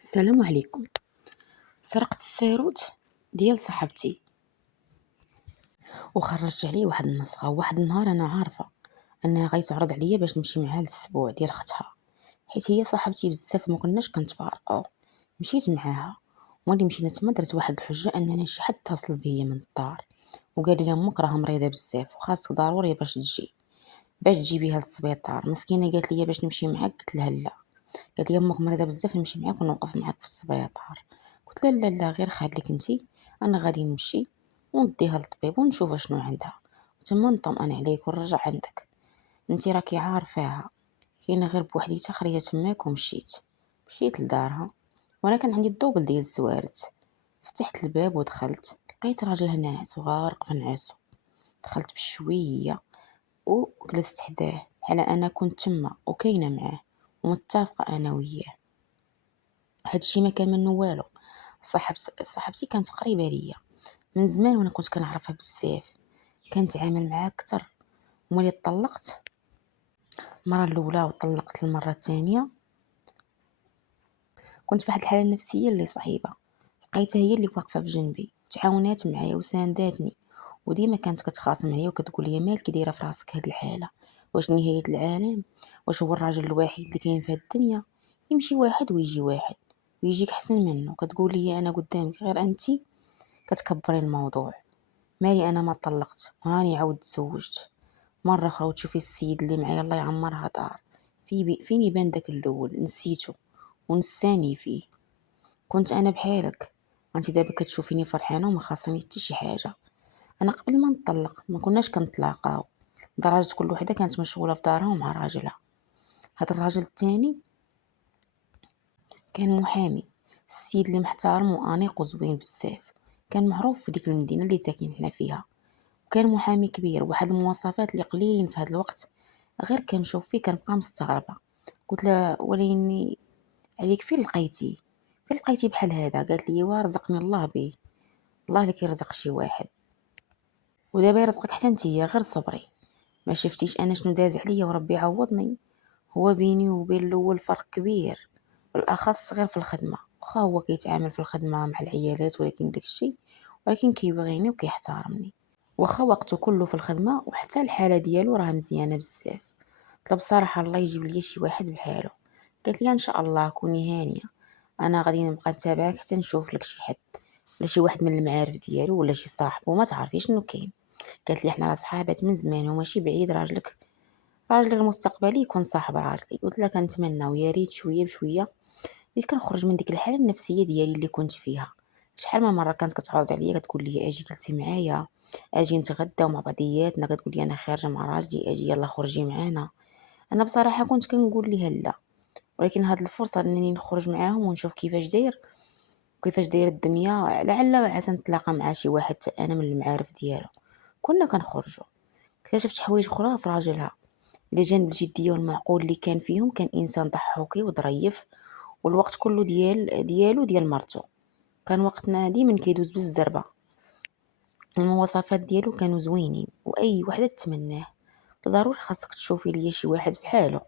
السلام عليكم. سرقت الساروت ديال صاحبتي وخرجت عليه واحد النسخه. واحد النهار انا عارفه انها غيتعرض عليا باش نمشي معها للسبوع ديال اختها، حيت هي صاحبتي بزاف ما كناش كنتفارقوا. مشيت معاها وملي مشينا تما درت واحد الحجه اننا شي حد اتصل بيا من الدار وقال لي امك راها مريضه بزاف وخاصك ضروري باش تجي باش تجيبيها للسبيطار. مسكينه قالت لي باش نمشي معاك، قلت لها لا. قالت لي امك مريضه بزاف نمشي معاك ونوقف معاك في السبيطار. قلت لها لا لا غير خليك انتي، انا غادي نمشي ونديها للطبيب ونشوف شنو عندها وتما نطمئن عليك ونرجع عندك. انتي راكي عارفاها كاينه غير بوحديتها خرجت تماك ومشيت. مشيت لدارها وانا كان عندي الدوبل ديال الزوارت. فتحت الباب ودخلت لقيت راجل ناعس وغارق في نعاسو. دخلت بشويه وجلست حداه بحال انا كنت تما وكاينه معاه ومتفقه انا وياه. هادشي ما كان منه والو. صاحبتي كانت قريبه ليا من زمان وانا كنت كنعرفها بزاف، كانت عامل معاها اكثر. وملي طلقت المره الاولى وطلقت المره الثانيه كنت في واحد الحاله النفسيه اللي صعيبه. لقيتها هي اللي واقفه في جنبي، تعاونات معايا وسانداتني، وديما كانت كتخاصم عليا وكتقول لي مالك دايره في راسك هاد الحاله، واش نهايه العالم؟ واش هو الراجل الوحيد اللي كاين في هاد الدنيا؟ يمشي واحد ويجي واحد ويجيك احسن منه. كتقول لي انا قدامك غير انتي كتكبري الموضوع. مالي انا ما طلقت هاني عاود تزوجت مره اخرى، وتشوفي السيد اللي معايا الله يعمرها دار فين يبان داك الاول نسيته ونساني فيه. كنت انا بحالك، انت دابا كتشوفيني فرحانه وما خاصني حتى شي حاجه. انا قبل ما نطلق ما كناش كنتلاقاو لدرجه كل وحده كانت مشغوله في دارها ومع راجلها. هذا الراجل الثاني كان محامي، السيد اللي محترم وانيق وزوين بزاف، كان معروف في ديك المدينه اللي ساكن حنا فيها، وكان محامي كبير واحد المواصفات اللي قليلين في هذا الوقت. غير كنشوف فيه كنبقى مستغربه. قلت له وليني عليك فين لقيتي بحال هذا؟ قالت لي رزقني الله به، الله اللي كيرزق شي واحد ودابا يرزقك حتى نتيا، غير صبري. ما شفتيش انا شنو داز عليا وربي عوضني؟ هو بيني وبين الاول فرق كبير، بالاخص غير في الخدمه. واخا هو كيتعامل في الخدمه مع العيالات ولكن داكشي، ولكن كيبغيني وكيحترمني. واخا وقته كله في الخدمه وحتى الحاله ديالو راه مزيانه بزاف. قلت له بصراحه الله يجيب لي شي واحد بحاله. قالت لي ان شاء الله كوني هانيه، انا غادي نبقى نتابعك حتى نشوف لك شي حد، ولا شي واحد من المعارف ديالو ولا شي صاحبه ما تعرفي شنو كاين. قالت لي احنا راه صحابات من زمان وماشي بعيد راجلك المستقبلي يكون صاحب راجلي. قلت لها كنتمنى ويا ريت شويه بشويه بديت كنخرج من ديك الحاله النفسيه ديالي اللي كنت فيها. شحال من مره كانت كتعرض عليا كتقول لي اجي جلسي معايا، اجي نتغداو مع بعضياتنا، كتقول لي انا خارجه مع راجلي اجي يلا خرجي معانا. انا بصراحه كنت كنقول لها لا، ولكن هاد الفرصه انني نخرج معاهم ونشوف كيفاش داير الدنيا لعل وعسى نتلاقى مع شي واحد انا من المعارف ديالو. كنا كنخرجوا. اكتشفت حوايج اخرى في راجلها. الا جانب الجديه والمعقول اللي كان فيهم، كان انسان ضحوكي وظريف، والوقت كله ديالو ديال مرتو. كان وقتنا ديما كيدوز بالزربه. المواصفات ديالو كانوا زوينين واي وحده تتمناه. ضروري خاصك تشوفي ليا شي واحد بحالو،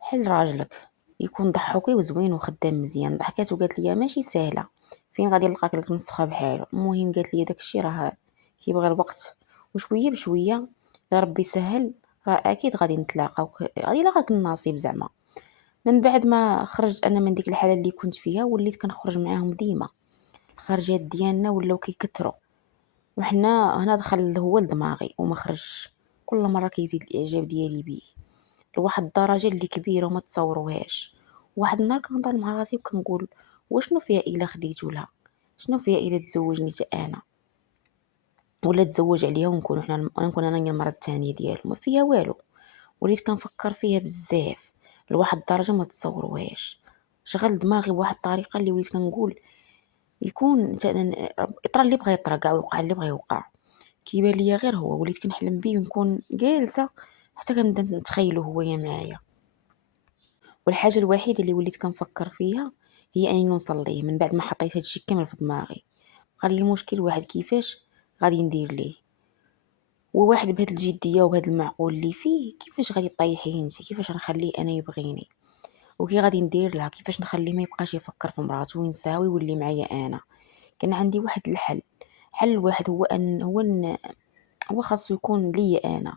بحال راجلك، يكون ضحوكي وزوين وخدام مزيان. ضحكات وقالت لي ماشي سهله، فين غادي نلقاك لك نسخه بحالو. المهم قالت لي داكشي راه كيبغي الوقت وشويه بشويه، يا ربي سهل راه اكيد غادي نتلاقاو، غادي يلاقاك النصيب زعما. من بعد ما خرجت انا من ديك الحاله اللي كنت فيها وليت كنخرج معاهم ديما. الخرجات ديالنا ولاو كيكثروا، وحنا هنا دخل هو لدماغي وما خرجش. كل مره كيزيد الاعجاب ديالي بيه لواحد الدرجه اللي كبيره وما تصوروهاش. واحد النهار كنهضر مع راسي وكنقول واشنو فيها الا خديتو لها، شنو فيها الا تزوجني حتى انا، ولا تزوج عليها ونكون حنا، نكون انا المراه الثانيه ديالو. ما فيها والو. وليت كنفكر فيها بزاف لواحد الدرجه ما تصوروهاش. شغل دماغي بواحد الطريقه اللي وليت كنقول يكون يطرى اللي بغى يطرى كاع ويوقع اللي بغى يوقع. كيبان ليا غير هو. وليت كنحلم بيه ونكون جالسه حتى كنبدا نتخيلو هو معايا. والحاجه الوحيده اللي وليت كنفكر فيها هي اني نوصل ليه. من بعد ما حطيت هادشي كامل في دماغي بقى لي المشكل واحد، كيفاش غادي ندير ليه؟ وواحد بهاد الجديه وبهاد المعقول اللي فيه، كيفاش غادي طيحيه انت؟ كيفاش غنخليه انا يبغيني؟ وكي غادي ندير لها كيفاش نخليه ما يبقاش يفكر في مراته وينساها ويولي معايا انا. كان عندي واحد الحل، حل واحد هو ان هو خاصو يكون ليا انا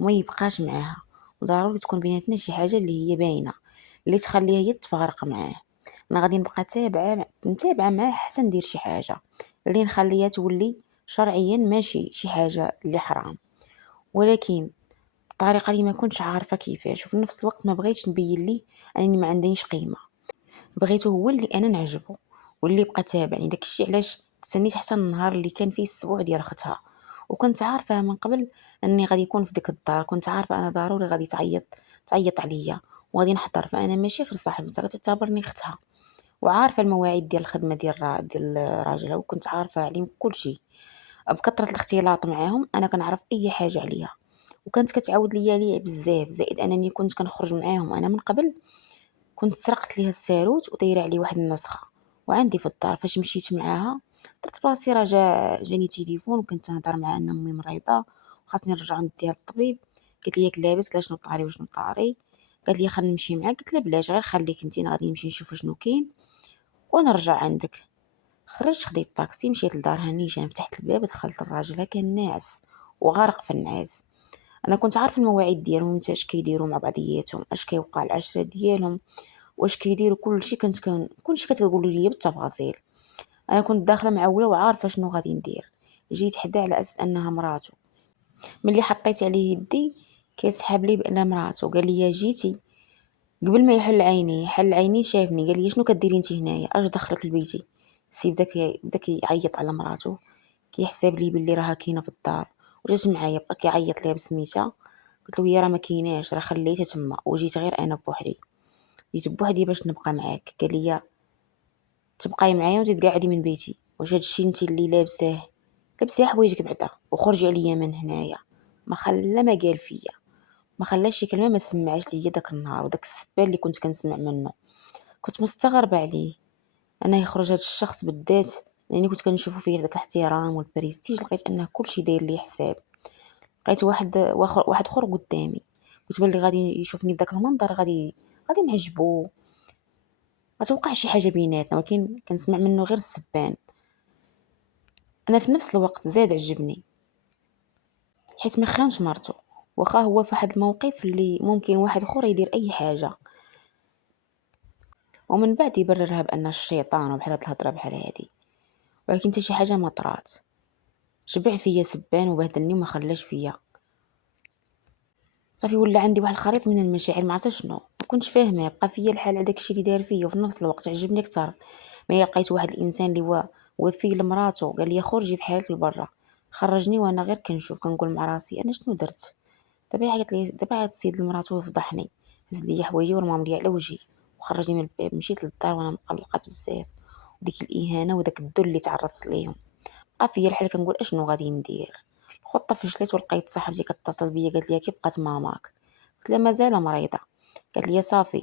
وما يبقاش معاها، وضروري تكون بيناتنا شي حاجه اللي هي باينه اللي تخليها هي تفارق معاه. انا غادي نبقى نتابعه معاه حتى ندير شي حاجه اللي نخليها تولي شرعيا ماشي شي حاجه اللي حرام، ولكن بطريقه اللي ما كنتش عارفه كيفاش. وفي نفس الوقت ما بغيتش نبين ليه انني ما عنديش قيمه، بغيته هو اللي انا نعجبه واللي يبقى تابعني. داكشي علاش تسنيت حتى النهار اللي كان فيه السبوع ديال اختها، وكنت عارفه من قبل اني غادي يكون في ديك الدار. كنت عارفه انا ضروري غادي تعيط عليا وغادي نحضر، فانا ماشي غير صاحبتها، غتعتبرني اختها. وعارفه المواعيد ديال الخدمه ديال راجلها، وكنت عارفه عليهم كل شيء. بكثره الاختلاط معاهم انا كنعرف اي حاجه عليها، وكانت كتعاود ليا بزاف. زائد انني كنت كنخرج معاهم انا من قبل، كنت سرقت ليها الساروت ودايره عليه واحد النسخه وعندي في الدار. فاش مشيت معاها درت براسي راه جاني تليفون وكنت نهضر مع ان امي مريضه وخاصني نرجع نديها للطبيب. قلت لي ياك لاباس؟ لا شنو طاري وشنو طاري؟ قال لي خلينا نمشي معاك. قلت لها بلاش، غير خليك انت، انا غادي نمشي نشوف شنو كاين ونرجع عندك. خرجت خديت الطاكسي مشيت لدارها نيشان، فتحت الباب دخلت. الراجل كان ناعس وغرق في النعاس. انا كنت عارفه المواعيد ديالهم نتا اش كيديروا مع بعضياتهم، اش كيوقع العشره ديالهم، واش كيديروا. كلشي كلشي كتقولوا لي بالتفاصيل. انا كنت داخله معوله وعارفه شنو غادي ندير. جيت حدا على اساس انها مراته. ملي حطيت عليه يدي كيسحب لي بان مراته. قال لي جيتي قبل ما يحل عيني، حل عيني شافني قال لي شنو كديري انت هنايا؟ اش دخلك لبيتي؟ السيد بدا كيعيط على مراته، كيحسب لي باللي راها كاينه في الدار وجات معايا. بقى كيعيط ليها بسميتها. قلت له هي راه ما كايناش، راه خليتها تما وجيت غير انا بوحدي. جيت بوحدي باش نبقى معاك. قال لي تبقاي معايا وتتقعدي من بيتي؟ واش هادشي انت اللي لابساه؟ لبسي حوايجك بعدا وخرجي عليا من هنايا. ما خلى ما قال فيا، ما خلاش شي كلمه ما سمعش ليا داك النهار. وداك السبال اللي كنت كنسمع منه كنت مستغربه عليه انا يخرج هذا الشخص بالذات، لاني كنت كنشوفه فيه داك الاحترام والبريستيج. لقيت انه كلشي داير لي حساب. لقيت واحد اخر قدامي، قلت بلي غادي يشوفني بداك المنظر غادي نعجبو، غتوقع شي حاجه بيناتنا. ولكن كنسمع منه غير السبان. انا في نفس الوقت زاد عجبني حيت ما خانش مرته، واخا هو في واحد الموقف اللي ممكن واحد اخر يدير اي حاجه ومن بعد يبررها بان الشيطان وبحال هاد الهضره بحال هادي. ولكن حتى شي حاجه ما طرات. شبع فيا سبان وبهدلني وما خلاش فيا. صافي ولا عندي واحد الخليط من المشاعر ما عرفتش شنو، ما كنتش فاهمه. بقى فيا الحال على داكشي اللي دار فيا، وفي نفس الوقت عجبني اكثر. ما لقيت واحد الانسان اللي هو وفي لمراته. قال لي خرجي في حالك لبرا. خرجني وانا غير كنشوف كنقول مع راسي انا شنو درت؟ دابا عيط لي، دابا عيط السيد لمراته وفضحني، هز لي حوايجي ورماهم لي على وجهي وخرجني من الباب. مشيت للدار وانا مقلقه بزاف، وديك الاهانه وداك الذل اللي تعرضت ليهم بقى فيا الحال. كنقول اشنو غادي ندير؟ الخطه فشلت. ولقيت صاحبتي كتصل بيا قالت لي كي بقات ماماك؟ قلت لها مازال مريضه. قالت لي صافي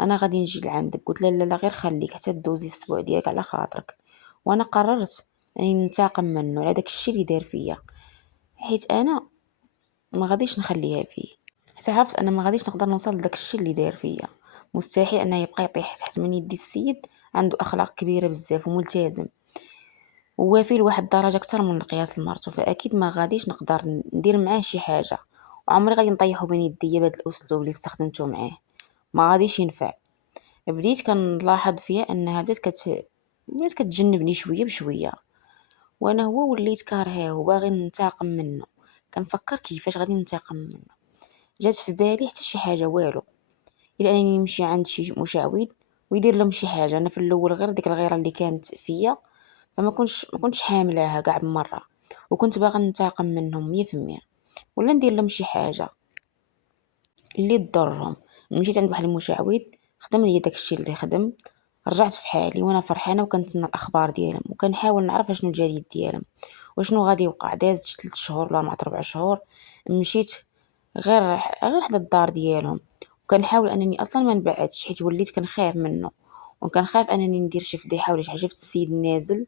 انا غادي نجي لعندك. قلت لها لا لا غير خليك حتى دوزي الاسبوع ديالك على خاطرك. وانا قررت اني ننتقم منه على داك الشيء اللي دار فيا، حيت انا ما غاديش نخليها فيه. حتى عرفت انا ما غاديش نقدر نوصل لداك الشيء اللي دار فيا. مستحيل انه يبقى يطيح تحت من يدي. السيد عنده اخلاق كبيره بزاف وملتزم ووافي لواحد الدرجه اكثر من القياس لمرته، فاكيد ما غاديش نقدر ندير معاه شي حاجه. وعمري غادي نطيحو بين يديا بهذا الاسلوب اللي استخدمته معاه، ما غاديش ينفع. بديت كنلاحظ فيها انها بدات كتجنبني شويه بشويه، وانا هو وليت كارهاه وباغي ننتقم منه. كنفكر كيفاش غادي ننتقم منه. جات في بالي حتى شي حاجه والو، الا انني نمشي عند شي مشعوذ ويدير لهم شي حاجه. انا في الاول غير ديك الغيره اللي كانت فيا فما كنتش حاملاها كاع بمره، وكنت باغا ننتقم منهم 100%. ولا ندير لهم شي حاجه اللي تضرهم. مشيت عند واحد المشعوذ خدم لي داكشي اللي خدم. رجعت في حالي وانا فرحانه وكنتسنى الاخبار ديالهم وكنحاول نعرف شنو الجديد ديالهم وشنو غادي يوقع. دازت 3 شهور ولا 4 شهور. مشيت غير حدا الدار ديالهم وكنحاول انني اصلا ما نبعدش، حيت وليت كنخاف منه وكنخاف انني ندير شي فضيحه ولا شي حاجه. شفت السيد نازل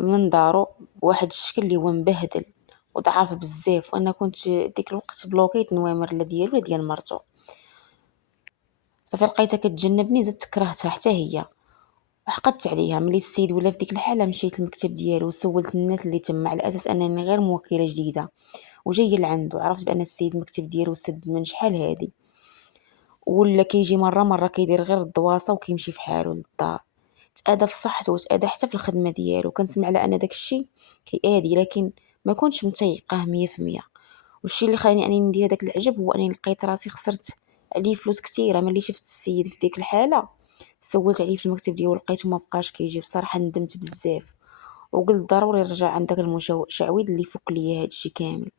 من دارو بواحد الشكل اللي هو مبهدل وضعاف بزاف، وانا كنت ديك الوقت بلوكيت نوامر لا ديالو ولا ديال مرته. صافي لقيتها كتجنبني، زدت كرهتها حتى هي وحقدت عليها. ملي السيد ولا في ديك الحالة مشيت للمكتب ديالو وسولت الناس اللي تما على اساس انني غير موكله جديده وجايه لعندو. عرفت بان السيد المكتب ديالو سد من شحال هادي، ولا كيجي مره كيدير غير الدواسه وكيمشي في حاله للدار. تأذى في صحته وتأذى حتى في الخدمه ديالو. كنسمع على ان داك الشيء كيأذي، لكن ما كنتش متيقاه 100%. والشيء اللي خلاني انني ندير هذاك العجب هو انني لقيت راسي خسرت عليه فلوس كثيره. ملي شفت السيد في ديك الحاله سولت عليه في المكتب ديالو لقيته ما بقاش كيجي. بصراحه ندمت بزاف وقلت ضروري نرجع عند داك المشعوذ اللي فك ليا هادشي كامل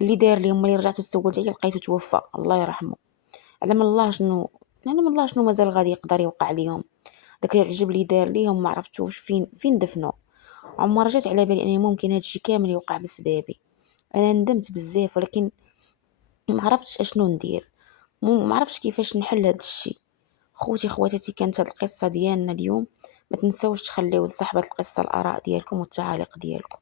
اللي دار لي. ملي رجعت وسولت عليه لقيته توفى، الله يرحمه. علم الله شنو مازال غادي يقدر يوقع ليهم. داك العجب اللي دار ليهم ما عرفتوش فين دفنوا. عمر جات على بالي اني ممكن هادشي كامل يوقع بسببي. انا ندمت بزاف، ولكن ما عرفتش اشنو ندير. ما عرفتش كيفاش نحل هاد الشيء. خوتي خواتاتي، كانت هاد القصه ديالنا اليوم. ما تنساوش تخليو لصاحبة القصه الاراء ديالكم والتعاليق ديالكم.